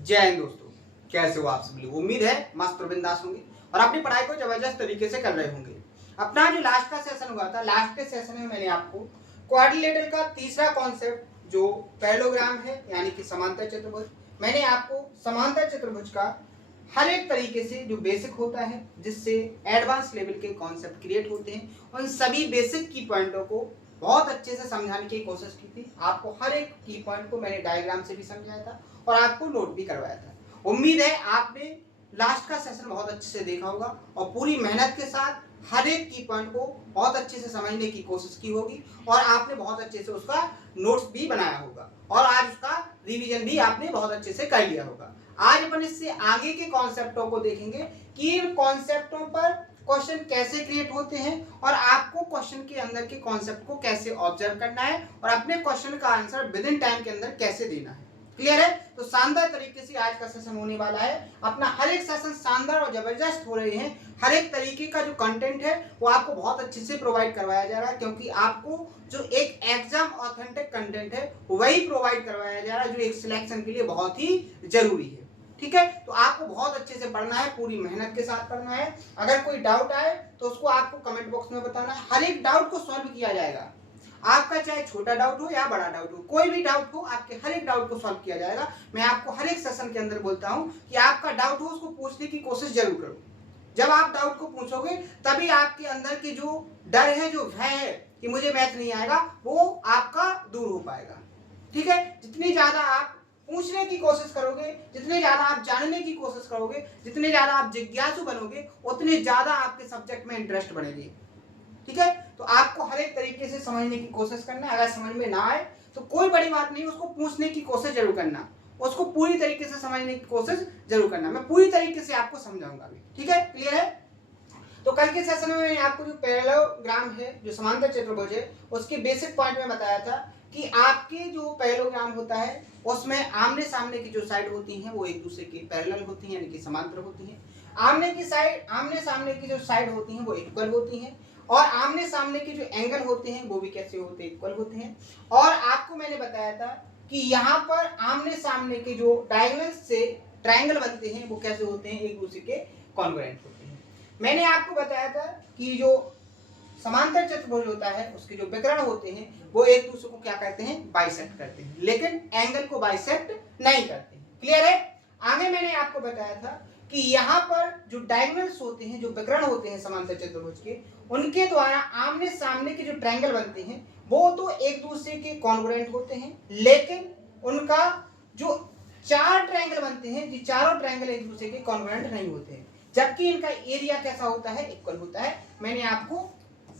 जय हिंद दोस्तों, कैसे हो आप सभी लोग। उम्मीद है मस्त और बिंदास होंगे और अपनी पढ़ाई को जबरदस्त तरीके से कर रहे होंगे। अपना जो लास्ट का सेशन हुआ था, लास्ट के सेशन में मैंने आपको क्वाड्रिलेटरल का तीसरा कॉन्सेप्ट जो पैरेललोग्राम है यानी कि समांतर चतुर्भुज, मैंने आपको समांतर चतुर्भुज का हर एक तरीके से जो बेसिक होता है जिससे एडवांस लेवल के कॉन्सेप्ट क्रिएट होते हैं, उन सभी बेसिक की पॉइंटों को बहुत अच्छे से समझाने की कोशिश की थी। आपको हर एक की पॉइंट को मैंने डायग्राम से भी समझाया था और आपको नोट भी करवाया था। उम्मीद है आपने लास्ट का सेशन बहुत अच्छे से देखा होगा और पूरी मेहनत के साथ हर एक की पॉइंट को बहुत अच्छे से समझने की कोशिश की होगी और आपने बहुत अच्छे से उसका नोट्स भी बनाया होगा और आज उसका रिवीजन भी आपने बहुत अच्छे से कर लिया होगा। आज अपन इससे आगे के कॉन्सेप्टों को देखेंगे कि इन कॉन्सेप्टों पर क्वेश्चन कैसे क्रिएट होते हैं और आपको क्वेश्चन के अंदर के कॉन्सेप्ट को कैसे ऑब्जर्व करना है और अपने क्वेश्चन का आंसर विद इन टाइम के अंदर कैसे देना है। क्लियर है? तो शानदार तरीके से आज का सेशन होने वाला है। अपना हर एक सेशन शानदार और जबरदस्त हो रहे हैं। हर एक तरीके का जो कंटेंट है वो आपको बहुत अच्छे से प्रोवाइड करवाया जा रहा है, क्योंकि आपको जो एक एग्जाम ऑथेंटिक कंटेंट है वही प्रोवाइड करवाया जा रहा है जो एक सिलेक्शन के लिए बहुत ही जरूरी है। ठीक है, तो आपको बहुत अच्छे से पढ़ना है, पूरी मेहनत के साथ पढ़ना है। अगर कोई डाउट आए तो उसको आपको कमेंट बॉक्स में बताना है। हर एक डाउट को सॉल्व किया जाएगा। आपका चाहे छोटा डाउट हो या बड़ा डाउट हो, कोई भी डाउट हो, आपके हर एक डाउट को सॉल्व किया जाएगा। मैं आपको हर एक सेशन के अंदर बोलता हूं कि आपका डाउट हो उसको पूछने की कोशिश जरूर करो। जब आप डाउट को पूछोगे तभी आपके अंदर की जो डर है, जो भय है कि मुझे मैथ नहीं आएगा, वो आपका दूर हो पाएगा। ठीक है, जितनी ज्यादा आप पूछने की कोशिश करोगे, जितने ज्यादा आप जानने की कोशिश करोगे, जितने ज्यादा आप जिज्ञासु बनोगे, उतने ज्यादा आपके सब्जेक्ट में इंटरेस्ट बढ़ेगी। ठीक है, तो आपको हर एक तरीके से समझने की कोशिश करना है। अगर समझ में ना आए तो कोई बड़ी बात नहीं, उसको पूछने की कोशिश जरूर करना, उसको पूरी तरीके से समझने की कोशिश जरूर करना। मैं पूरी तरीके से आपको समझाऊंगा अभी। ठीक है, क्लियर है? तो कल के सेशन में मैंने आपको जो पैरेललोग्राम है, जो समांतर चतुर्भुज है, उसके बेसिक पॉइंट में बताया था कि आपके जो पैरेललोग्राम होता है उसमें आमने सामने की जो साइड होती हैं वो एक दूसरे के पैरेलल होती हैं, यानी कि समांतर होती हैं। आमने सामने की जो साइड होती हैं वो इक्वल होती हैं और आमने सामने के जो एंगल होते हैं वो भी कैसे होते हैं, इक्वल होते हैं। और आपको मैंने बताया था कि यहाँ पर आमने सामने के जो डायगोनल से ट्रायंगल बनते हैं वो कैसे होते हैं, एक दूसरे के कॉन्ग्रुएंट होते हैं। मैंने आपको बताया था कि जो समांतर चतुर्भुज होता है उसके जो विकर्ण होते हैं वो एक दूसरे को क्या करते हैं, बाइसेक्ट करते हैं, लेकिन एंगल को बाइसेक्ट नहीं करते हैं। क्लियर है? आगे मैंने आपको बताया था कि यहाँ पर जो डायगोनल्स होते हैं, जो विकर्ण होते हैं समांतर चतुर्भुज के, उनके द्वारा आमने सामने के जो ट्रायंगल बनते हैं वो तो एक दूसरे के कॉन्ग्रुएंट होते हैं, लेकिन उनका जो चार ट्रायंगल बनते हैं, ये चारों ट्रायंगल एक दूसरे के कॉन्ग्रुएंट नहीं होते हैं, जबकि इनका एरिया कैसा होता है, इक्वल होता है। मैंने आपको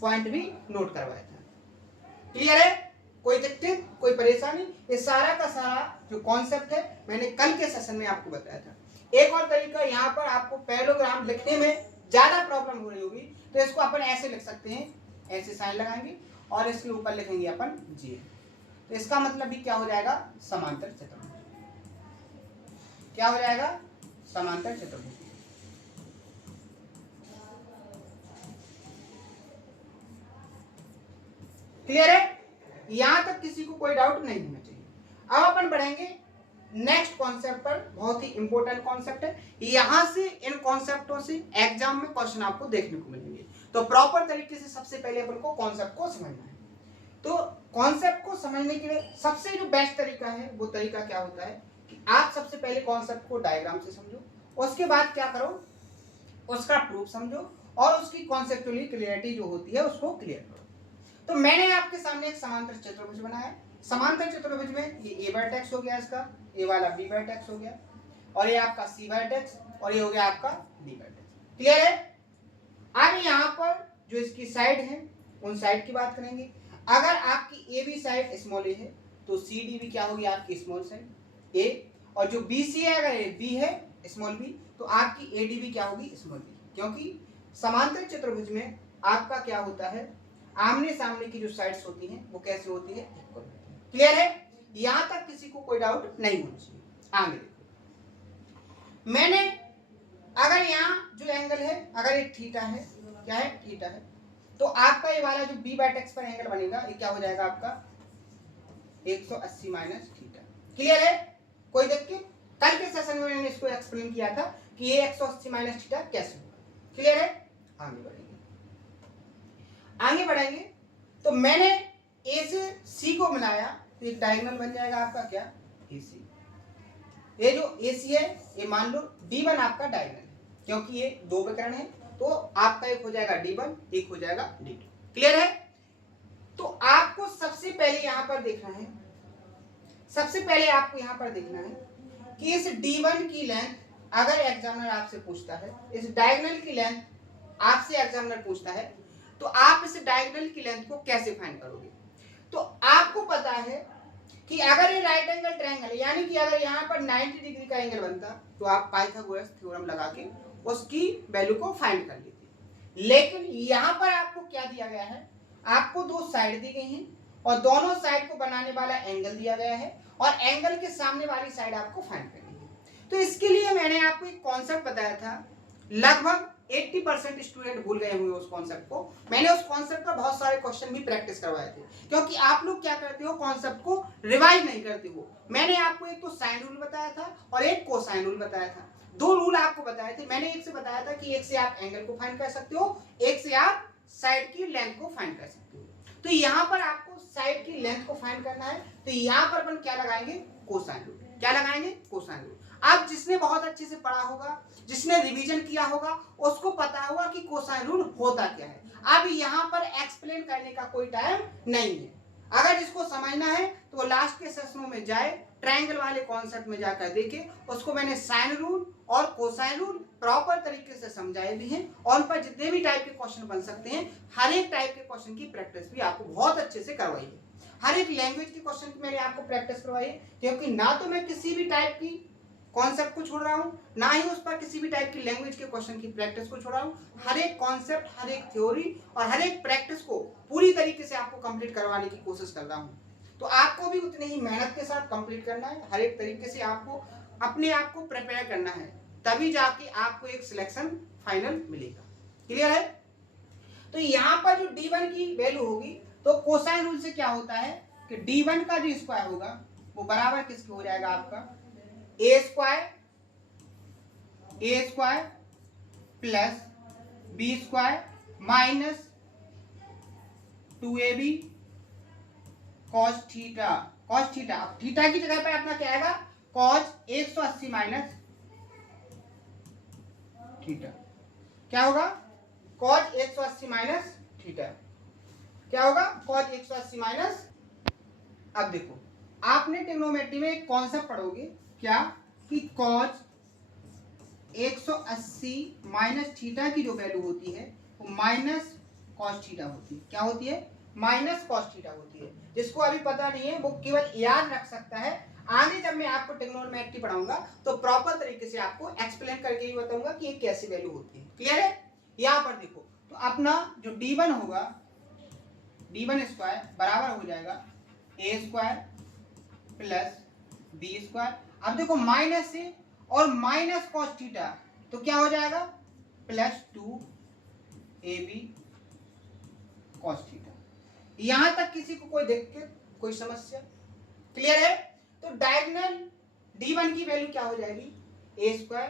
पॉइंट भी नोट करवाया था। क्लियर है? कोई दिक्कत, कोई परेशानी? ये सारा का सारा जो कॉन्सेप्ट है मैंने कल के सेशन में आपको बताया था। एक और तरीका, यहाँ पर आपको पैरेललोग्राम लिखने में ज्यादा प्रॉब्लम हो रही होगी तो इसको अपन ऐसे लिख सकते हैं, ऐसे साइन लगाएंगे और इसके ऊपर लिखेंगे अपन जी। तो इसका मतलब भी क्या हो जाएगा, समांतर चतुर्भुज। क्या हो जाएगा, समांतर चतुर्भुज। क्लियर है? यहां तक किसी को कोई डाउट नहीं होना चाहिए। अब अपन बढ़ेंगे नेक्स्ट कॉन्सेप्ट पर। बहुत ही इंपॉर्टेंट कॉन्सेप्ट है। यहां से इन कॉन्सेप्टों से एग्जाम में क्वेश्चन आपको देखने को मिलेंगे, तो प्रॉपर तरीके से सबसे पहले अपन को कॉन्सेप्ट को समझना है। तो कॉन्सेप्ट को समझने के लिए सबसे जो बेस्ट तरीका है वो तरीका क्या होता है कि आप सबसे पहले कॉन्सेप्ट को डायग्राम से समझो, उसके बाद क्या करो, उसका प्रूफ समझो और उसकी कॉन्सेप्चुअली क्लियरिटी जो होती है उसको क्लियर करो। तो मैंने आपके सामने एक समांतर चतुर्भुज बनाया। समांतर चतुर्भुज में ये ए वर्टेक्स हो गया, इसका ए वाला बी वर्टेक्स हो गया और ये आपका सी वर्टेक्स और ये हो गया आपका डी वर्टेक्स। क्लियर है? अब यहाँ पर जो इसकी साइड है उन साइड की बात करेंगे। अगर आपकी ए बी साइड स्मॉल ए है तो सी डी भी क्या होगी, आपकी स्मॉल साइड ए, और जो बी सी है अगर ए बी है स्मॉल बी तो आपकी ए डी भी क्या होगी, स्मॉल बी, क्योंकि समांतर चतुर्भुज में आपका क्या होता है, आमने सामने की जो साइड्स होती हैं वो कैसे होती है, इक्वल होती है। क्लियर है? यहां तक किसी को कोई डाउट नहीं होना चाहिए। आगे देखो, मैंने अगर यहाँ जो एंगल है, अगर एक थीटा है, क्या है, थीटा है, तो आपका ये वाला जो बी वर्टेक्स पर एंगल बनेगा ये क्या हो जाएगा, आपका 180 माइनस थीटा। क्लियर है? कोई दिक्कत? कल के सेशन में मैंने इसको एक्सप्लेन किया था कि ये 180 माइनस थीटा कैसे होगा। क्लियर है? आगे बढ़ेंगे तो मैंने ए से सी को मिलाया तो एक डायगोनल बन जाएगा आपका क्या, ए सी। ये जो ए सी है ये मान लो D1 आपका डायगोनल है, क्योंकि ये दो विकर्ण है तो आपका एक हो जाएगा D1, एक हो जाएगा D2। क्लियर है? तो आपको सबसे पहले यहां पर देखना है, सबसे पहले आपको यहां पर देखना है कि इस D1 की लेंथ, अगर एग्जामिनर आपसे पूछता है इस डायगोनल की लेंथ आपसे एग्जामिनर पूछता है तो आप इस डायगोनल की लेंथ को कैसे फाइंड करोगे। तो आपको पता है कि अगर ये राइट एंगल ट्रायंगल यानी कि अगर यहाँ पर 90 डिग्री का एंगल बनता तो आप पाइथागोरस थ्योरम लगा के उसकी वैल्यू को फाइंड कर लेते। लेकिन यहाँ पर आपको क्या दिया गया है, आपको दो साइड दी गई हैं और दोनों साइड को बनाने वाला एंगल दिया गया है और एंगल के सामने वाली साइड आपको फाइंड करनी है। तो इसके लिए मैंने आपको एक कॉन्सेप्ट बताया था, लगभग 80% स्टूडेंट भूल गए हुए उस कॉन्सेप्ट को। मैंने उस कॉन्सेप्ट पर बहुत सारे क्वेश्चन भी प्रैक्टिस करवाए थे, क्योंकि आप लोग क्या करते हो, कॉन्सेप्ट को रिवाइज नहीं करते हो। मैंने आपको एक तो साइन रूल बताया था और एक कोसाइन रूल बताया था, दो रूल आपको बताए थे। मैंने एक से बताया था कि एक से आप एंगल को फाइंड कर सकते हो, एक से आप साइड की लेंथ को फाइंड कर सकते हो। तो यहाँ पर आपको साइड की लेंथ को फाइंड करना है तो यहाँ पर अपन क्या लगाएंगे, कोसाइन रूल। क्या लगाएंगे, कोसाइन रूल। अब जिसने बहुत अच्छे से पढ़ा होगा, जिसने रिवीजन किया होगा, उसको पता होगा कि कोसाइन रूल होता क्या है। अब यहाँ पर एक्सप्लेन करने का कोई टाइम नहीं है। अगर इसको समझना है तो वो लास्ट के सेशनों में जाए, ट्रायंगल वाले कॉन्सेप्ट में जाकर देखे। उसको मैंने साइन रूल और कोसाइन रूल प्रॉपर तरीके से समझाए भी हैं और उन पर जितने भी टाइप के क्वेश्चन बन सकते हैं, हर एक टाइप के क्वेश्चन की प्रैक्टिस भी आपको बहुत अच्छे से करवाई है। हर एक लैंग्वेज के क्वेश्चन की मैंने आपको प्रैक्टिस करवाई है, क्योंकि ना तो मैं किसी भी टाइप की कॉन्सेप्ट को छोड़ रहा हूं, ना ही उस पर किसी भी टाइप की लैंग्वेज के क्वेश्चन की प्रैक्टिस को छोड़ रहा हूं। हर एक कॉन्सेप्ट, हर एक थ्योरी और हर एक प्रैक्टिस को पूरी तरीके से आपको कंप्लीट करवाने की कोशिश कर रहा हूं। तो आपको भी उतनी ही मेहनत के साथ कंप्लीट करना है, हर एक तरीके से आपको अपने आप को प्रिपेयर करना है, तभी जाके आपको एक सिलेक्शन फाइनल मिलेगा। क्लियर है? तो यहाँ पर जो D1 की वैल्यू होगी तो कोसाइन रूल से क्या होता है कि D1 का जो स्क्वायर होगा वो बराबर किसके हो जाएगा, आपका a square plus b square minus 2ab cos theta. Cos theta, theta की जगह पे अपना क्या आएगा, कॉस 180 माइनस थीटा। क्या होगा, कॉस 180 माइनस थीटा। क्या होगा, कॉस 180 माइनस। अब देखो, आपने ट्रिग्नोमेट्री में एक कॉन्सेप्ट पढ़ोगे क्या, कि कॉस 180 माइनस थीटा की जो वैल्यू होती है वो माइनस कॉस थीटा होती है। क्या होती है, माइनस कॉस थीटा होती है। जिसको अभी पता नहीं है वो केवल याद रख सकता है, आगे जब मैं आपको ट्रिग्नोमेट्री पढ़ाऊंगा तो प्रॉपर तरीके से आपको एक्सप्लेन करके ही बताऊंगा कि ये कैसी वैल्यू होती है। क्लियर है? यहाँ पर देखो, तो अपना जो D1 होगा, D1 स्क्वायर बराबर हो जाएगा ए स्क्वायर प्लस बी स्क्वायर। अब देखो माइनस से और माइनस कॉस थीटा तो क्या हो जाएगा, प्लस 2ab कॉस थीटा। यहां तक किसी को कोई दिक्कत, कोई समस्या? क्लियर है? तो डायगोनल D1 की वैल्यू क्या हो जाएगी, a square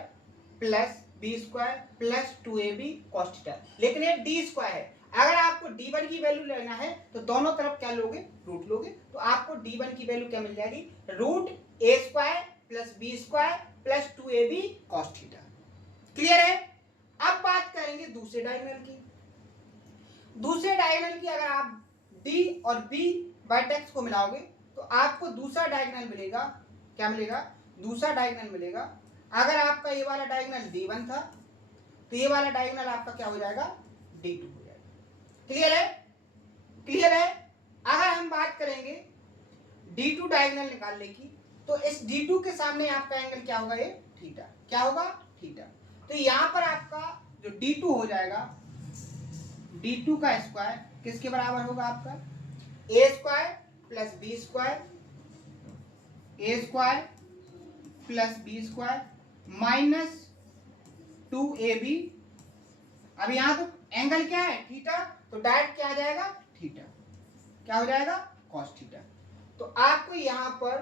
plus b square plus 2ab cos theta. लेकिन ये डी स्क्वायर है, अगर आपको D1 की वैल्यू लेना है तो दोनों तरफ क्या लोगे, रूट लोगे। तो आपको D1 की वैल्यू क्या मिल जाएगी, root a square plus b square plus 2ab cos theta. Clear है? अब बात करेंगे दूसरे डायगोनल की। दूसरे डायगोनल की अगर आप D और B वर्टेक्स को मिलाओगे तो आपको दूसरा डायगोनल मिलेगा। क्या मिलेगा, दूसरा डायगोनल मिलेगा। अगर आपका ये वाला डायगोनल D1 था तो ये वाला डायगोनल आपका क्या हो जाएगा, D2 हो जाएगा। क्लियर है? क्लियर है? अगर हम बात करेंगे D2 डायगोनल निकालने की तो इस D2 के सामने आपका एंगल क्या होगा, ये थीटा। क्या होगा, थीटा। तो यहां पर आपका जो D2 हो जाएगा, D2 का स्क्वायर किसके बराबर होगा, आपका a square plus b square, a square plus b square minus 2ab। अब यहां तो एंगल क्या है, थीटा, तो डायरेक्ट क्या आ जाएगा, थीटा। क्या हो जाएगा, कॉस थीटा। तो आपको यहां पर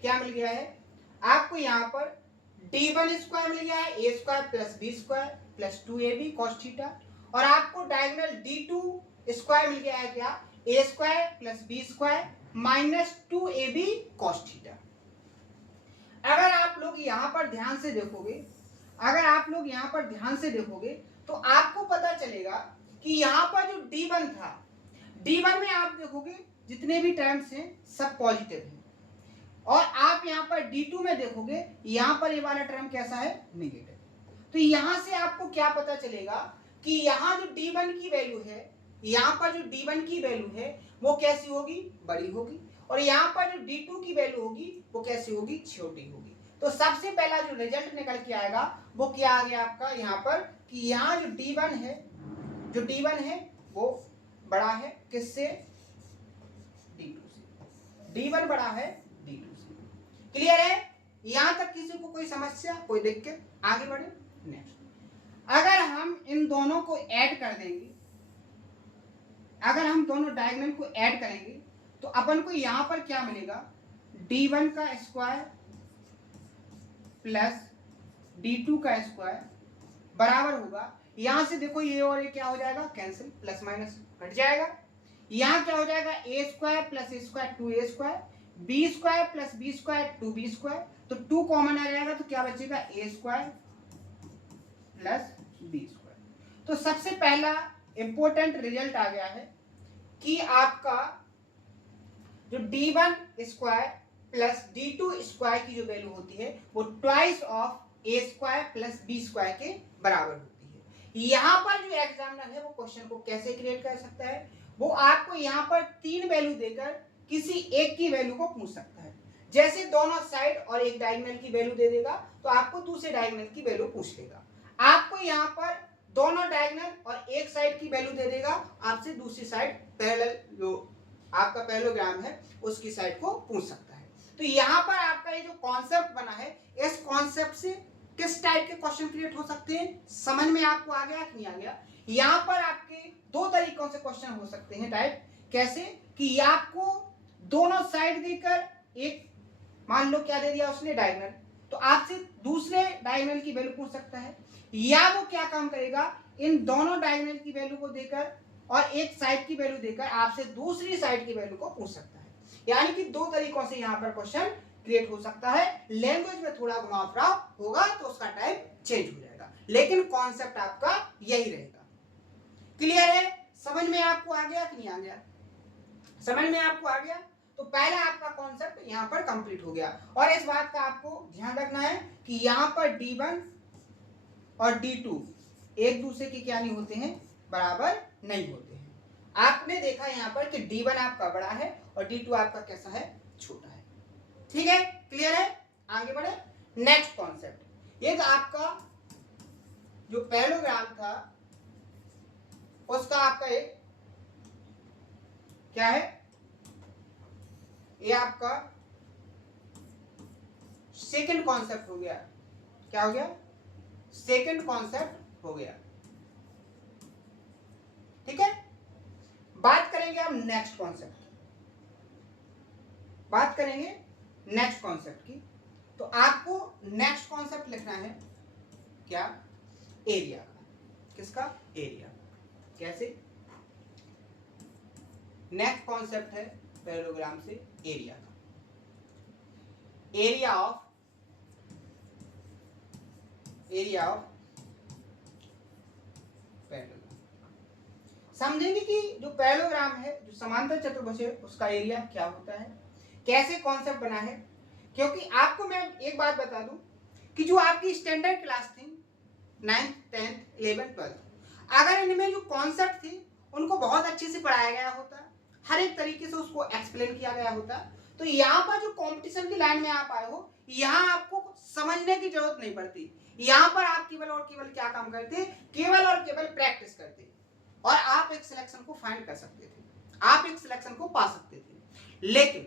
क्या मिल गया है, आपको यहां पर d1 स्क्वायर मिल गया है a square plus b square plus 2ab cos theta, और आपको डायगोनल d2 स्क्वायर मिल गया है क्या, a square plus b square minus 2ab cos theta. अगर आप लोग यहाँ पर ध्यान से देखोगे, अगर आप लोग यहाँ पर ध्यान से देखोगे तो आपको पता चलेगा कि यहाँ पर जो d1 था, d1 में आप देखोगे जितने भी टर्म्स हैं सब पॉजिटिव हैं, और आप यहाँ पर d2 में देखोगे यहाँ पर ये वाला टर्म कैसा है, नेगेटिव। तो यहाँ से आपको क्या पता चलेगा कि यहाँ जो d1 की वैल्यू है, यहाँ पर जो d1 की वैल्यू है वो कैसी होगी, बड़ी होगी, और यहाँ पर जो d2 की वैल्यू होगी वो कैसी होगी, छोटी होगी। तो सबसे पहला जो रिजल्ट निकल के आएगा वो क्या आ गया आपका यहाँ पर, कि यहाँ जो d1 है, जो d1 है वो बड़ा है किससे, d2 से। d1 बड़ा है d2 से। क्लियर है? यहां तक किसी को कोई समस्या, कोई दिक्कत? आगे बढ़े नेक्स्ट। अगर हम इन दोनों को ऐड कर देंगे, अगर हम दोनों डायगोनल को ऐड करेंगे तो अपन को यहां पर क्या मिलेगा, d1 का स्क्वायर प्लस d2 का स्क्वायर बराबर होगा, यहां से देखो ये और ये क्या हो जाएगा, कैंसिल, प्लस माइनस हट जाएगा। यहां क्या हो जाएगा, a square plus a square 2a square, b square plus b square 2b square, तो 2 कॉमन आ जाएगा तो क्या बचेगा, a square plus b square. तो सबसे पहला इंपॉर्टेंट रिजल्ट आ गया है कि आपका जो d1 square plus d2 square की जो वैल्यू होती है वो twice of a square plus b square के बराबर होती है। यहाँ पर जो एग्जामिनर है वो क्वेश्चन को कैसे क्रिएट कर सकता है, वो आपको यहाँ पर 3 वैल्यू देकर किसी एक की वैल्यू को पूछ सकता है। जैसे दोनों साइड और एक डायगोनल की वैल्यू दे देगा तो आपको दूसरे डायगोनल की वैल्यू पूछ लेगा। आपको यहाँ पर दोनों डायगोनल और एक साइड की वैल्यू दे देगा, आपसे दूसरी साइड पैरेलल जो आपका पैरेललोग्राम है उसकी साइड को पूछ सकता है। तो यहाँ पर आपका ये जो कॉन्सेप्ट बना है, इस कॉन्सेप्ट से किस टाइप के क्वेश्चन क्रिएट हो सकते हैं, समझ में आपको आ गया कि नहीं आ गया? यहाँ पर आपके 2 तरीकों से क्वेश्चन हो सकते हैं टाइप, कैसे कि आपको दोनों साइड देकर एक मान लो क्या दे दिया उसने, डायगोनल, तो आपसे दूसरे डायगोनल की वैल्यू पूछ सकता है, या वो क्या काम करेगा, इन दोनों डायगोनल की वैल्यू को देकर और एक साइड की वैल्यू देकर आपसे दूसरी साइड की वैल्यू को पूछ सकता है। यानी कि 2 तरीकों से यहाँ पर क्वेश्चन क्रिएट हो सकता है। लैंग्वेज में थोड़ा घुमाव फिराव होगा तो उसका टाइप चेंज हो जाएगा, लेकिन कॉन्सेप्ट आपका यही रहेगा। क्लियर है? समझ में आपको आ गया कि नहीं आ गया? समझ में आपको आ गया? तो पहला आपका कॉन्सेप्ट यहाँ पर कंप्लीट हो गया। और इस बात का आपको ध्यान रखना है कि यहाँ पर d1 और d2 एक दूसरे के क्या नहीं होते हैं, बराबर नहीं होते हैं। आपने देखा यहाँ पर कि d1 आपका बड़ा है और d2 आपका कैसा है, छोटा है। ठीक है? क्लियर है? आगे बढ़े नेक्स्ट कॉन्सेप्ट। ये आपका जो पैरेललोग्राम था उसका आपका एक क्या है, ये आपका सेकंड कॉन्सेप्ट हो गया। क्या हो गया? सेकंड कॉन्सेप्ट हो गया। ठीक है? बात करेंगे हम नेक्स्ट कॉन्सेप्ट की, बात करेंगे नेक्स्ट कॉन्सेप्ट की। तो आपको नेक्स्ट कॉन्सेप्ट लिखना है क्या, एरिया का। किसका? एरिया। कैसे? नेक्स्ट कॉन्सेप्ट है पैरेललोग्राम से एरिया का। Area of parallelogram. समझेंगे कि जो पैरेललोग्राम है, जो समांतर चतुर्भुज है, उसका एरिया क्या होता है, कैसे कॉन्सेप्ट बना है। क्योंकि आपको मैं एक बात बता दूं कि जो आपकी स्टैंडर्ड क्लास थी 9th 10th 11th 12th, अगर इनमें जो कॉन्सेप्ट थे उनको बहुत अच्छे से पढ़ाया गया होता, हर एक तरीके से उसको एक्सप्लेन किया गया होता, तो यहाँ पर जो कंपटीशन की लाइन में आप आए हो, यहाँ आपको समझने की जरूरत नहीं पड़ती। यहाँ पर आप केवल और केवल क्या काम करते, केवल और केवल प्रैक्टिस करते और आप एक सिलेक्शन को फाइंड कर सकते थे, आप एक सिलेक्शन को पा सकते थे। लेकिन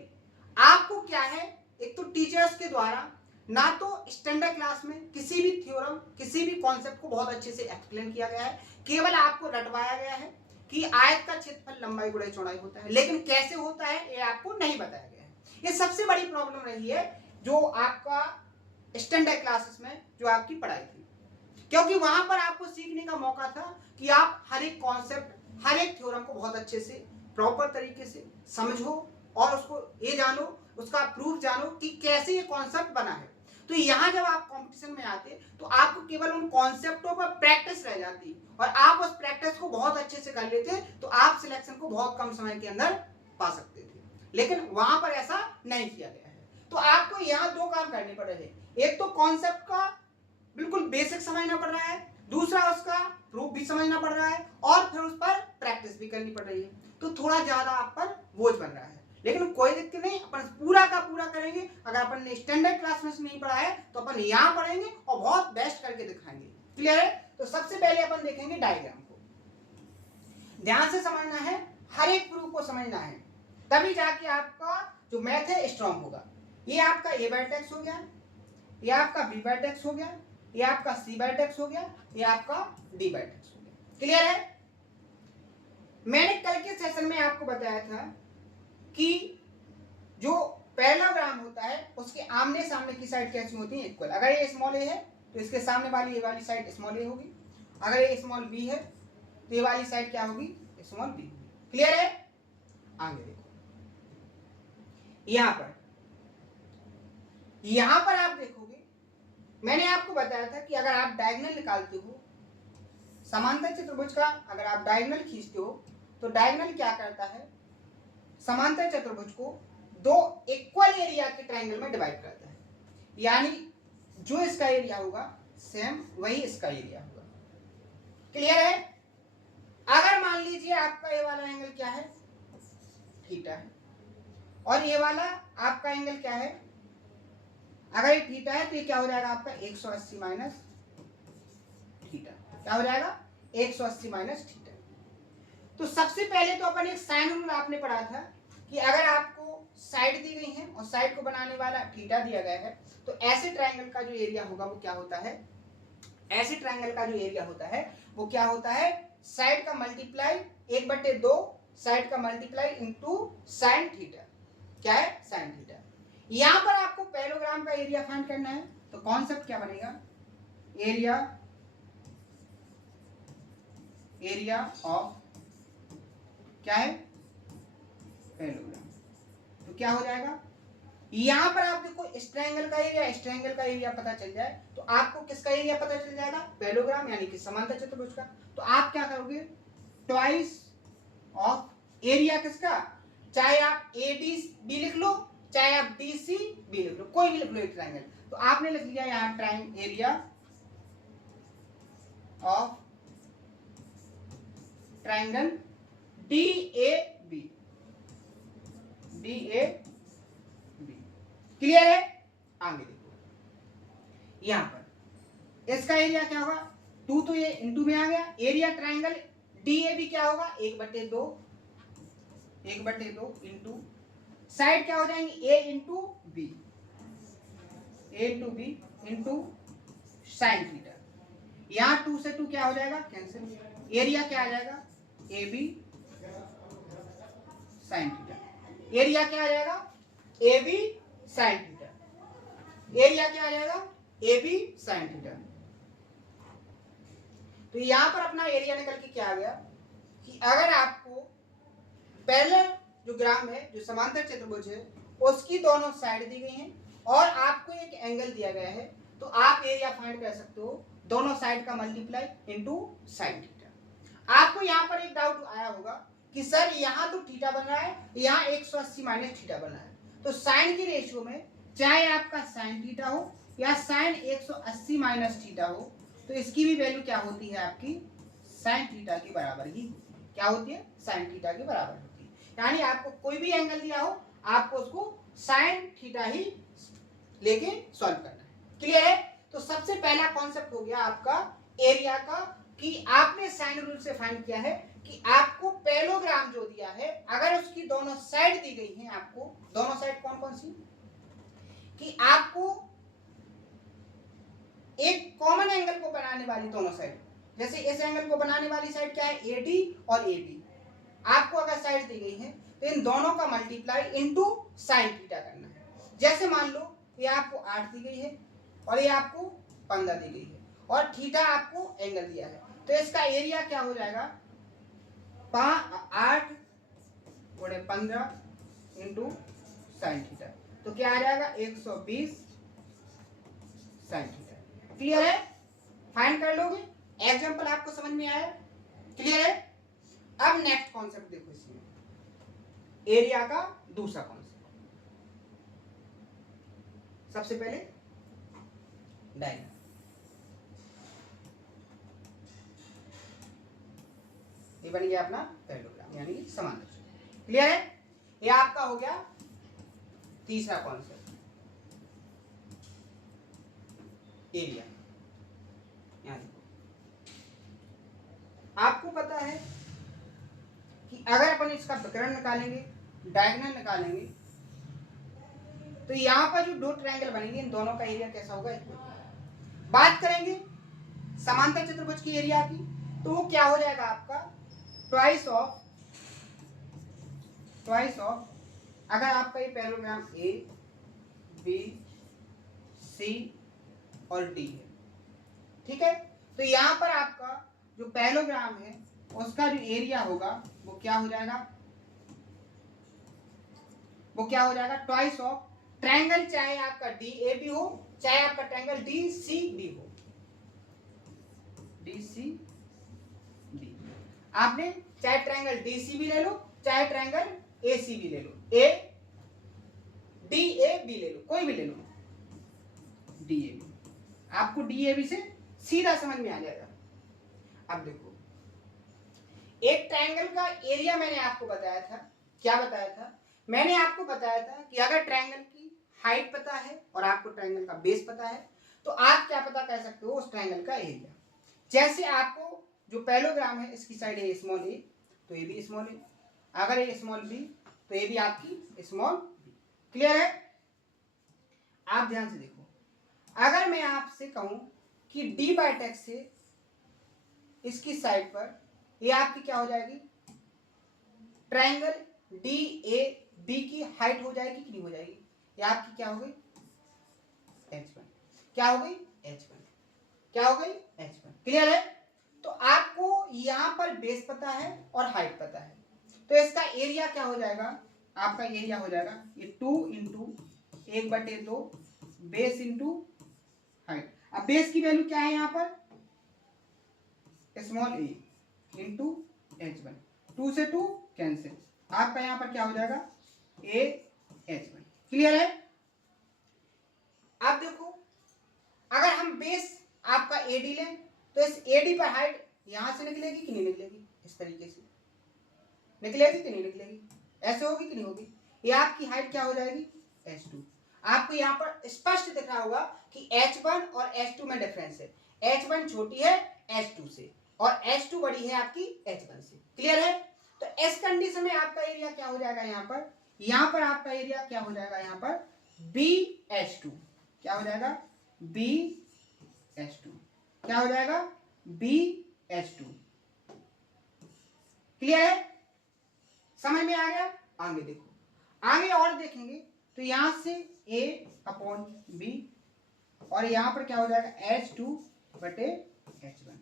आपको क्या है, एक तो टीचर्स के द्वारा ना तो स्टैंडर्ड क्लास में किसी भी थ्योरम, किसी भी कॉन्सेप्ट को बहुत अच्छे से एक्सप्लेन किया गया है, केवल आपको रटवाया गया है कि आयत का क्षेत्रफल लंबाई गुणा चौड़ाई होता है, लेकिन कैसे होता है ये आपको नहीं बताया गया है। ये सबसे बड़ी प्रॉब्लम रही है जो आपका स्टैंडर्ड क्लासेस में जो आपकी पढ़ाई थी, क्योंकि वहां पर आपको सीखने का मौका था कि आप हर एक कॉन्सेप्ट, हर एक थ्योरम को बहुत अच्छे से प्रॉपर तरीके से समझो और उसको ये जानो, उसका प्रूफ जानो कि कैसे ये कॉन्सेप्ट बना है। तो यहाँ जब आप कंपटीशन में आते तो आपको केवल उन कॉन्सेप्टों पर प्रैक्टिस रह जाती और आप उस प्रैक्टिस को बहुत अच्छे से कर लेते तो आप सिलेक्शन को बहुत कम समय के अंदर पा सकते थे, लेकिन वहां पर ऐसा नहीं किया गया है। तो आपको यहाँ दो काम करने पड़ रहे हैं, एक तो कॉन्सेप्ट का बिल्कुल बेसिक समझना पड़ रहा है, दूसरा उसका प्रूफ भी समझना पड़ रहा है और फिर उस पर प्रैक्टिस भी करनी पड़ रही है। तो थोड़ा ज्यादा आप पर बोझ बन रहा है, लेकिन कोई दिक्कत नहीं, अपन पूरा का पूरा करेंगे। अगर अपन ने स्टैंडर्ड क्लास में नहीं पढ़ा है तो अपन यहाँ पढ़ेंगे और बहुत बेस्ट करके दिखाएंगे। क्लियर है? तो सबसे पहले अपन देखेंगे डायग्राम को, ध्यान से समझना है, हर एक प्रूफ को समझना है, तभी जाके आपका जो मैथ है स्ट्रॉन्ग होगा। ये आपका ए बाय टेक्स हो गया, ये आपका बी बाय टेक्स हो गया, ये आपका सी बाय टेक्स हो गया, ये आपका डी बाय टेक्स हो गया। क्लियर है? मैंने कल के सेशन में आपको बताया था कि जो पैरेललोग्राम होता है उसके आमने सामने की साइड कैसी होती है? इक्वल। अगर ये स्मॉल ए है तो इसके सामने वाली ये वाली साइड स्मॉल ए होगी, अगर ये स्मॉल बी है तो ये वाली साइड क्या होगी? स्मॉल बी होगी। क्लियर है? आगे देखो, यहां पर आप देखोगे, मैंने आपको बताया था कि अगर आप डायगोनल निकालते हो, समांतर चतुर्भुज का अगर आप डायगोनल खींचते हो तो डायगोनल क्या करता है? समांतर चतुर्भुज को दो इक्वल एरिया के ट्रायंगल में डिवाइड करता है, यानी जो इसका एरिया होगा सेम वही इसका एरिया होगा। क्लियर है? अगर मान लीजिए आपका ये वाला एंगल क्या है? थीटा है, और ये वाला आपका एंगल क्या है? अगर ये थीटा है तो ये क्या हो जाएगा आपका? 180 माइनस थीटा। क्या हो जाएगा? 180 माइनस थीटा। तो सबसे पहले तो अपन एक साइन रूल आपने पढ़ा था कि अगर आपको साइड दी गई है और साइड को बनाने वाला थीटा दिया गया है तो ऐसे ट्रायंगल का जो एरिया होगा वो क्या होता है? ऐसे ट्रायंगल का जो एरिया होता है वो क्या होता है? साइड का मल्टीप्लाई 1/2 साइड का मल्टीप्लाई इनटू साइन थीटा। क्या है? Sign theta. यहां पर आपको पैरेललोग्राम का एरिया फाइंड करना है, तो कॉन्सेप्ट क्या बनेगा? एरिया ऑफ क्या है? पैरेललोग्राम। तो क्या हो जाएगा? यहां पर आप देखो, इस ट्रायंगल का एरिया, इस ट्रायंगल का एरिया पता चल जाए तो आपको किसका एरिया पता चल जाएगा? पैरेललोग्राम यानी कि समांतर चतुर्भुज का। तो आप क्या करोगे? ट्वाइस ऑफ एरिया किसका? चाहे आप ADB लिख लो, चाहे आप DCB लिख लो, कोई भी लिख लो एक ट्रायंगल। तो आपने लिख लिया यहां triangle area of triangle DAB। Clear है? आगे देखो, यहां पर इसका एरिया क्या होगा? 2 तो ये इनटू में आ गया, एरिया ट्रायंगल DAB क्या होगा? 1/2 इनटू साइड क्या हो जाएंगे? A into B into sine theta. यहां 2 से 2 क्या हो जाएगा? कैंसिल। एरिया क्या आ जाएगा? AB sine theta. एरिया क्या आ जाएगा? AB sine theta. एरिया क्या आ जाएगा? AB sine theta. तो यहां पर अपना एरिया निकल के क्या आ गया कि अगर आपको पैरेलल जो ग्राम है, जो समांतर चतुर्भुज है, उसकी दोनों साइड दी गई हैं और आपको एक एंगल दिया गया है, तो आप एरिया फाइंड कर सकते हो दोनों साइड का मल्टीप्लाई इनटू साइन थीटा। आपको यहाँ पर एक डाउट आया होगा कि सर यहाँ तो थीटा बन रहा है, यहाँ 180 माइनस थीटा बन रहा है, तो साइन की रेशियो में चाहे आपका साइन थीटा हो या साइन 180 माइनस थीटा हो, तो इसकी भी वैल्यू क्या होती है? आपकी साइन थीटा के बराबर ही। क्या होती है? साइन थीटा के बराबर होती है। यानी आपको कोई भी एंगल दिया हो, आपको उसको साइन थीटा ही लेके सॉल्व करना है। क्लियर है? तो सबसे पहला कॉन्सेप्ट हो गया आपका एरिया का, कि आपने साइन रूल से फाइंड किया है कि आपको पैरेललोग्राम जो दिया है, अगर उसकी दोनों साइड दी गई हैं, आपको दोनों साइड कौन कौन सी? कि आपको एक कॉमन एंगल को बनाने वाली दोनों साइड, जैसे इस एंगल को बनाने वाली साइड क्या है? AD और AB। आपको अगर साइड दी गई है तो इन दोनों का मल्टीप्लाई इनटू साइन थीटा करना है। जैसे मान लो ये आपको 8 दी गई है और ये आपको 15 दी गई है और थीटा आपको एंगल दिया है। तो इसका एरिया क्या हो जाएगा 8 गुणे 15 इंटू साइन थीटा। तो क्या आ जाएगा 120 साइन थीटा। क्लियर है? फाइंड कर लोगे? एग्जांपल आपको समझ में आया? क्लियर है? अब नेक्स्ट कॉन्सेप्ट देखो इसमें, एरिया का दूसरा कॉन्सेप्ट। सबसे पहले डायग्राम, ये बन गया अपना पैरेललोग्राम यानी कि समांतर। क्लियर है? ये आपका हो गया तीसरा कॉन्सेप्ट, एरिया। यहां देखो, आपको पता है कि अगर अपन इसका विकर्ण निकालेंगे, डायगोनल निकालेंगे, तो यहां पर जो दो ट्रायंगल बनेंगे इन दोनों का एरिया कैसा होगा? बात करेंगे समांतर चतुर्भुज की एरिया की, तो वो क्या हो जाएगा आपका ट्वाइस ऑफ अगर आपका ये पैरेललोग्राम ए बी सी और डी है, ठीक है, तो यहां पर आपका जो पैरेललोग्राम है उसका जो एरिया होगा वो क्या हो जाएगा? ट्वाइस ऑफ ट्रायंगल, चाहे आपका डी ए बी हो, चाहे आपका ट्रायंगल डी सी बी हो, डी सी बी। आपने चाहे ट्रायंगल डी सी बी ले लो, चाहे ट्रायंगल ए सी बी ले लो, ए डी ए बी ले लो, कोई भी ले लो, डी ए बी, आपको डी ए बी से सीधा समझ में आ जाएगा। अब देखो, एक ट्रायंगल का एरिया मैंने आपको बताया था, क्या बताया था? मैंने आपको बताया था कि अगर ट्रायंगल की हाइट पता है और आपको ट्रायंगल का बेस पता है, तो आप क्या पता कर सकते हो? उस ट्रायंगल का एरिया। जैसे आपको जो पैरेललोग्राम है इसकी साइड है स्मॉल ए, तो ये भी स्मॉल ए, अगर ये स्मॉल बी तो ये भी आपकी स्मॉल बी। क्लियर है? आप ध्यान से देखो, अगर मैं आपसे कहूं कि डी बाई टेक्स से इसकी साइड पर ये आपकी क्या हो जाएगी? ट्रायंगल डी ए बी की हाइट हो जाएगी कि नहीं हो जाएगी? ये आपकी क्या हो गई? h1। क्या हो गई? h1। क्या हो गई? h1। क्लियर है? तो आपको यहां पर बेस पता है और हाइट पता है, तो इसका एरिया क्या हो जाएगा? आपका एरिया हो जाएगा ये 2 इंटू 1/2 बेस इंटू हाइट। अब बेस की वैल्यू क्या है? यहां पर स्मॉल ए इंटू h1, 2 से 2 कैंसिल, आपका यहां पर क्या हो जाएगा? a h1। क्लियर है? आप देखो, अगर हम बेस आपका AD लें तो इस AD पर हाइट यहां से निकलेगी कि नहीं निकलेगी? इस तरीके से निकलेगी कि नहीं निकलेगी? ऐसे होगी कि नहीं होगी? ये आपकी हाइट क्या हो जाएगी? h2। आपको यहाँ पर स्पष्ट दिख रहा होगा कि h1 और h2 में डिफरेंस है, h1 छोटी है h2 से और h2 बड़ी है आपकी h1 से। क्लियर है? तो इस कंडीशन में आपका एरिया क्या हो जाएगा? यहाँ पर आपका एरिया क्या हो जाएगा? यहाँ पर BH2 क्या हो जाएगा? BH2 क्या हो जाएगा? BH2। क्लियर है? समझ में आ गया? आगे देखो, आगे और देखेंगे तो यहां से A/B और यहां पर क्या हो जाएगा? H2/H1।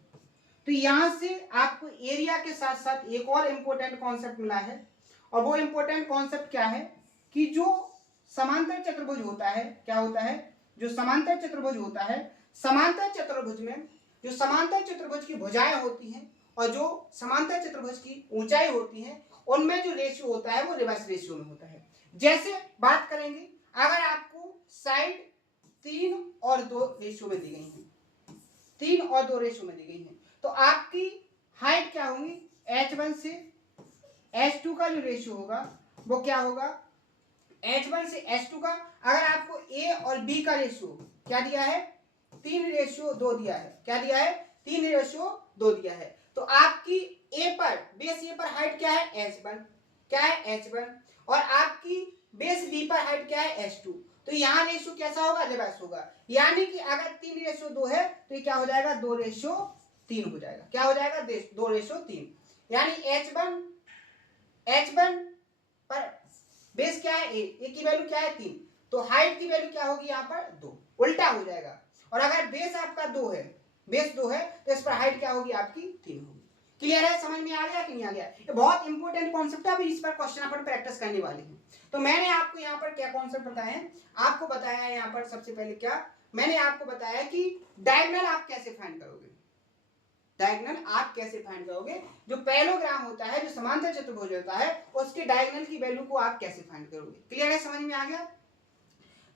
तो यहां से आपको एरिया के साथ साथ एक और इंपॉर्टेंट कॉन्सेप्ट मिला है, और वो इंपॉर्टेंट कॉन्सेप्ट क्या है कि जो समांतर चतुर्भुज होता है, क्या होता है? जो समांतर चतुर्भुज होता है, समांतर चतुर्भुज में जो समांतर चतुर्भुज की भुजाएं होती हैं और जो समांतर चतुर्भुज की ऊंचाई होती है, उनमें जो रेशियो होता है वो रिवर्स रेशियो में होता है। जैसे बात करेंगे, अगर आपको साइड 3 और 2 रेशियो में दी गई है, 3 और 2 रेशियो में दी गई है, तो आपकी हाइट क्या होगी? h1 से h2 का जो रेशियो होगा वो क्या होगा? h1 से h2 का, अगर आपको a और b का रेशियो क्या दिया है? 3:2 दिया है। क्या दिया है? 3:2 दिया है। तो आपकी a पर, बेस a पर हाइट क्या है? h1। क्या है? h1। और आपकी बेस b पर हाइट क्या है? h2। तो यहाँ रेशियो कैसा होगा? रिवर्स होगा, यानी कि अगर 3:2 है तो ये क्या हो जाएगा? 2:3 हो जाएगा। क्या हो जाएगा? 2:3। यानी h1 पर बेस क्या है? a की वैल्यू क्या है? 3, तो हाइट की वैल्यू क्या होगी? यहाँ पर 2, उल्टा हो जाएगा। और अगर बेस आपका 2 है, बेस 2 है तो इस पर हाइट क्या होगी आपकी 3 होगी। क्लियर है, समझ में आ गया कि नहीं आ गया? ये बहुत इंपॉर्टेंट कॉन्सेप्ट है, अभी इस पर क्वेश्चन अपन प्रैक्टिस करने वाले हैं। तो मैंने आपको यहाँ पर क्या कॉन्सेप्ट बताए हैं, आपको बताया है यहाँ पर सबसे पहले क्या मैंने आपको बताया कि डायगोनल आप कैसे फाइंड करोगे, डायगोनल आप कैसे फाइंड करोगे, जो पैरेललोग्राम होता है, जो समांतर चतुर्भुज होता है, उसके डायगोनल की वैल्यू को आप कैसे फाइंड करोगे। क्लियर है, समझ में आ गया?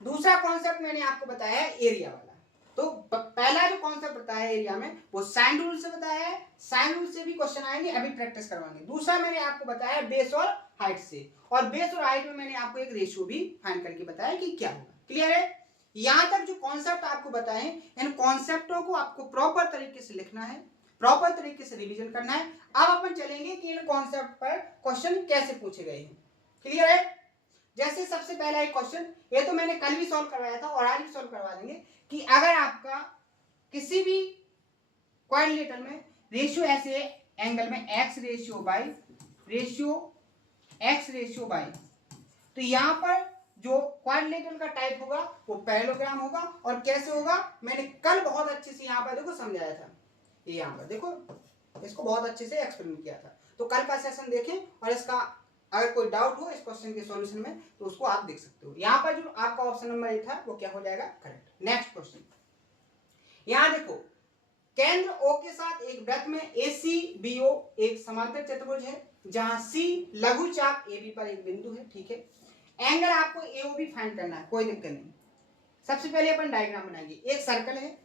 दूसरा कॉन्सेप्ट मैंने आपको बताया है एरिया वाला। तो पहला जो कॉन्सेप्ट बताया है एरिया में वो साइन रूल से बताया है, साइन रूल से भी क्वेश्चन आएंगे, अभी प्रैक्टिस करवाएंगे। दूसरा मैंने आपको बताया बेस और हाइट से, और बेस और हाइट में मैंने आपको एक रेशियो भी फाइंड करके बताया कि क्या होगा। क्लियर है? यहां तक जो कॉन्सेप्ट आपको बताए, इन कॉन्सेप्टों को आपको प्रॉपर तरीके से लिखना है, प्रॉपर तरीके से रिवीजन करना है। अब अपन चलेंगे कि इन कॉन्सेप्ट पर क्वेश्चन कैसे पूछे गए हैं। क्लियर है? जैसे सबसे पहला एक क्वेश्चन, ये तो मैंने कल भी सॉल्व करवाया था और आज भी सॉल्व करवा देंगे, कि अगर आपका किसी भी क्वाड्रिलेटरल में रेशियो ऐसे एंगल में x रेशियो बाई तो यहां पर जो क्वाड्रिलेटरल का टाइप होगा वो पैरेललोग्राम होगा। और कैसे होगा मैंने कल बहुत अच्छे से यहां पर देखो समझाया था, ये यहां पर देखो इसको बहुत अच्छे से एक्सप्लेन किया था। तो कल का सेशन देखें और इसका अगर कोई डाउट हो इस क्वेश्चन के सॉल्यूशन में तो उसको आप देख सकते हो। यहां पर जो आपका ऑप्शन नंबर 8 था वो क्या हो जाएगा, करेक्ट। नेक्स्ट क्वेश्चन, यहां देखो केंद्र O के साथ एक वृत्त में ACBO एक समांतर चतुर्भुज है जहां C लघु चाप AB पर एक बिंदु है। ठीक है, एंगल आपको AOB फाइंड करना है, कोई दिक्कत नहीं। सबसे पहले अपन डायग्राम बनाएंगे, एक सर्कल है,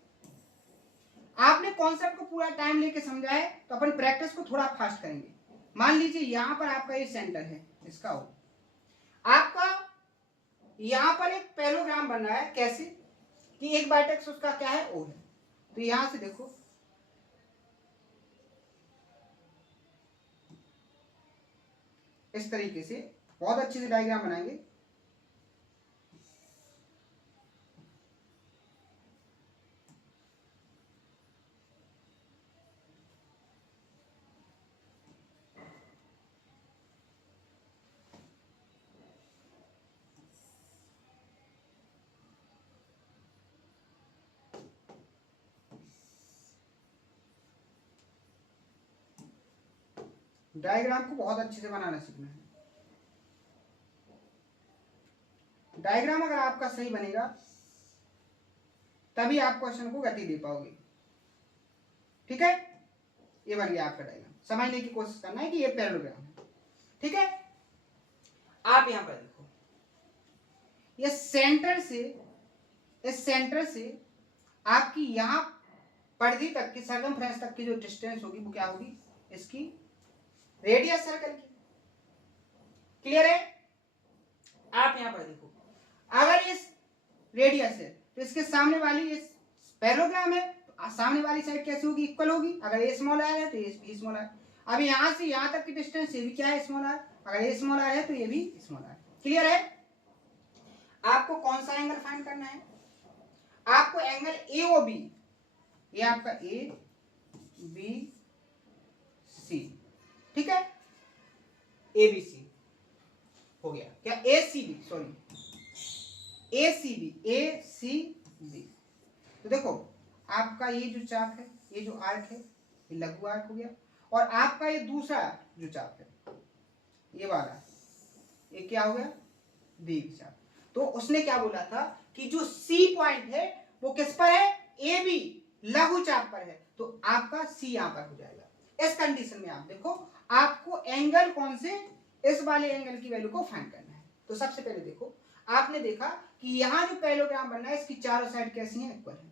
आपने कॉन्सेप्ट को पूरा टाइम लेके समझा है तो अपन प्रैक्टिस को थोड़ा फास्ट करेंगे। मान लीजिए यहां पर आपका ये सेंटर है, इसका O, आपका यहां पर एक पैरेललोग्राम बन रहा है, कैसे कि एक वर्टेक्स उसका क्या है, O है। तो यहां से देखो इस तरीके से बहुत अच्छे से डायग्राम बनाएंगे। डायग्राम को बहुत अच्छे से बनाना सीखना है। डायग्राम अगर आपका सही बनेगा तभी आप क्वेश्चन को गति दे पाओगे। ठीक है, ये बन गया आपका डायग्राम। समझने की कोशिश करना है कि ये पैरेललोग्राम है। ठीक है, आप यहां पर देखो ये सेंटर से आपकी यहां परिधि तक की सरकम फ्रेंस तक की जो डिस्टेंस होगी वो क्या होगी, इसकी रेडियस सर्कल की। क्लियर है? आप यहां पर देखो अगर इस रेडियस है तो इसके सामने वाली इस पैरेललोग्राम है तो सामने वाली साइड कैसे होगी, इक्वल होगी। अगर ये स्मॉल आर है तो ये भी स्मॉल आर। अब यहां से यहां तक की डिस्टेंस ये भी क्या है, स्मॉल आर। अगर ये स्मॉल आर है तो ये भी स्मॉल आर। क्लियर है? आपको कौन सा एंगल फाइंड करना है, आपको एंगल AOB, ये आपका ABC, ठीक है, ABC हो गया क्या, ACB, सॉरी ACB। तो देखो आपका ये जो चाप है, ये जो आर्क है, ये लघु आर्क हो गया। और आपका ये दूसरा जो चाप है, ये वाला, ये क्या हो गया, दीर्घ चाप। तो उसने क्या बोला था कि जो C पॉइंट है वो किस पर है, AB लघु चाप पर है। तो आपका C यहां पर हो जाएगा। इस कंडीशन में आप देखो आपको एंगल कौन से, इस वाले एंगल की वैल्यू को फाइंड करना है। तो सबसे पहले देखो आपने देखा कि यहां जो पैरेललोग्राम बन रहा है इसकी चारों साइड कैसी हैं, इक्वल है।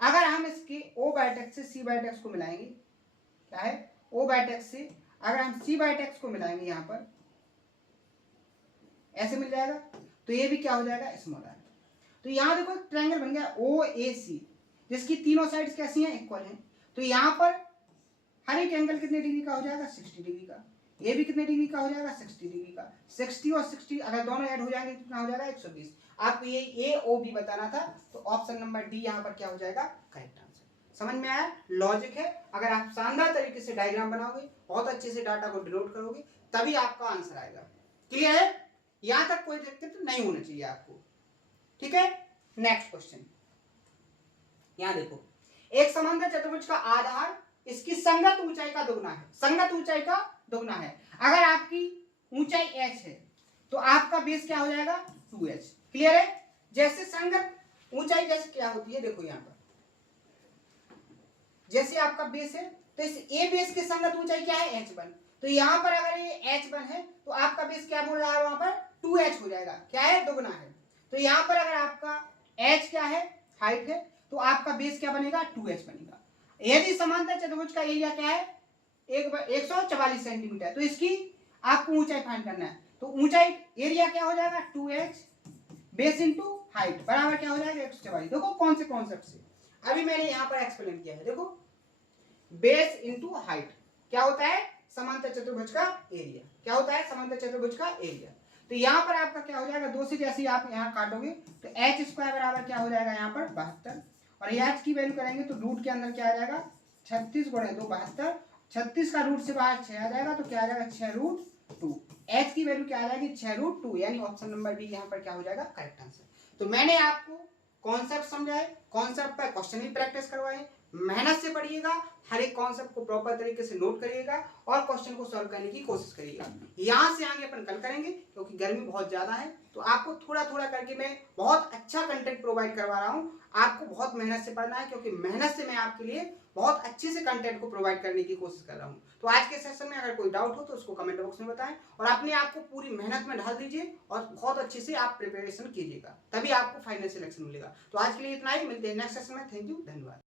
अगर हम इसके O वर्टेक्स से C वर्टेक्स को मिलाएंगे, क्या है, O वर्टेक्स से अगर हम C वर्टेक्स को मिलाएंगे यहां पर ऐसे मिल जाएगा, तो ये भी क्या हो जाएगा, स्मॉल आर। तो यहां देखो एक ट्रायंगल बन गया OAC जिसकी तीनों साइड्स कैसी हैं, इक्वल हैं। तो यहां पर हर एक एंगल कितने डिग्री का हो जाएगा, 60 डिग्री का। ये भी कितने डिग्री का हो जाएगा, 60 डिग्री का। 60 और 60 अगर दोनों ऐड हो जाएंगे कितना हो जाएगा, 120। आपको ये AOB बताना था, तो ऑप्शन नंबर डी यहां पर क्या हो जाएगा, करेक्ट आंसर। समझ में आया, लॉजिक है। अगर आप शानदार तरीके से डायग्राम बनाओगे, बहुत अच्छे से डाटा को डिनोट करोगे, तभी आपका आंसर आएगा। क्लियर है? यहां तक कोई दिक्कत नहीं होना चाहिए आपको। ठीक है, नेक्स्ट क्वेश्चन, यहाँ देखो, एक समांतर चतुर्भुज का आधार इसकी संगत ऊंचाई का दुगना है, संगत ऊंचाई का दुगना है। अगर आपकी ऊंचाई h है तो आपका बेस क्या हो जाएगा 2h। क्लियर है? जैसे संगत ऊंचाई जैसे क्या होती है, देखो यहाँ पर जैसे आपका बेस है तो इस ए बेस की संगत ऊंचाई क्या है h1, तो यहाँ पर अगर ये h1 है तो आपका बेस क्या बोल रहा है वहां पर 2h हो जाएगा, क्या है दुगना है। तो यहाँ पर अगर आपका h क्या है हाइट है तो आपका बेस क्या बनेगा 2h बनेगा। यदि समांतर चतुर्भुज का एरिया क्या है 144 सेंटीमीटर, तो इसकी आपको ऊंचाई फाइंड करना है, तो ऊंचाई एरिया क्या हो जाएगा 2h बेस इंटू हाइट बराबर क्या हो जाएगा 144। देखो कौन से कॉन्सेप्ट से अभी मैंने यहाँ पर एक्सप्लेन किया है। देखो बेस इंटू हाइट क्या होता है समांतर चतुर्भुज का एरिया, क्या होता है समांतर चतुर्भुज का एरिया। तो यहाँ पर आपका क्या हो जाएगा 2 से जैसे आप यहाँ काटोगे तो h स्क्वायर बराबर क्या हो जाएगा यहाँ पर 72, और h की वैल्यू करेंगे तो रूट के अंदर क्या आ जाएगा 36 गुणे 2 72, 36 का रूट से बाहर 6 आ जाएगा तो क्या आ जाएगा 6 रूट 2, h की वैल्यू क्या आ जाएगी 6 रूट 2, यानी ऑप्शन नंबर बी यहाँ पर क्या हो जाएगा करेक्ट आंसर। तो मैंने आपको कॉन्सेप्ट समझाए, कॉन्सेप्ट पर क्वेश्चन भी प्रैक्टिस करवाए, मेहनत से पढ़िएगा, हर एक कॉन्सेप्ट को प्रॉपर तरीके से नोट करिएगा और क्वेश्चन को सॉल्व करने की कोशिश करिएगा। यहाँ से आगे अपन कल करेंगे क्योंकि गर्मी बहुत ज्यादा है, तो आपको थोड़ा थोड़ा करके मैं बहुत अच्छा कंटेंट प्रोवाइड करवा रहा हूँ। आपको बहुत मेहनत से पढ़ना है क्योंकि मेहनत से मैं आपके लिए बहुत अच्छे से कंटेंट को प्रोवाइड करने की कोशिश कर रहा हूँ। तो आज के सेशन में अगर कोई डाउट हो तो उसको कमेंट बॉक्स में बताएं और अपने आप को पूरी मेहनत में ढाल दीजिए और बहुत अच्छे से आप प्रिपरेशन कीजिएगा, तभी आपको फाइनल सिलेक्शन मिलेगा। तो आज के लिए इतना ही, मिलते हैं नेक्स्ट सेशन में। थैंक यू, धन्यवाद।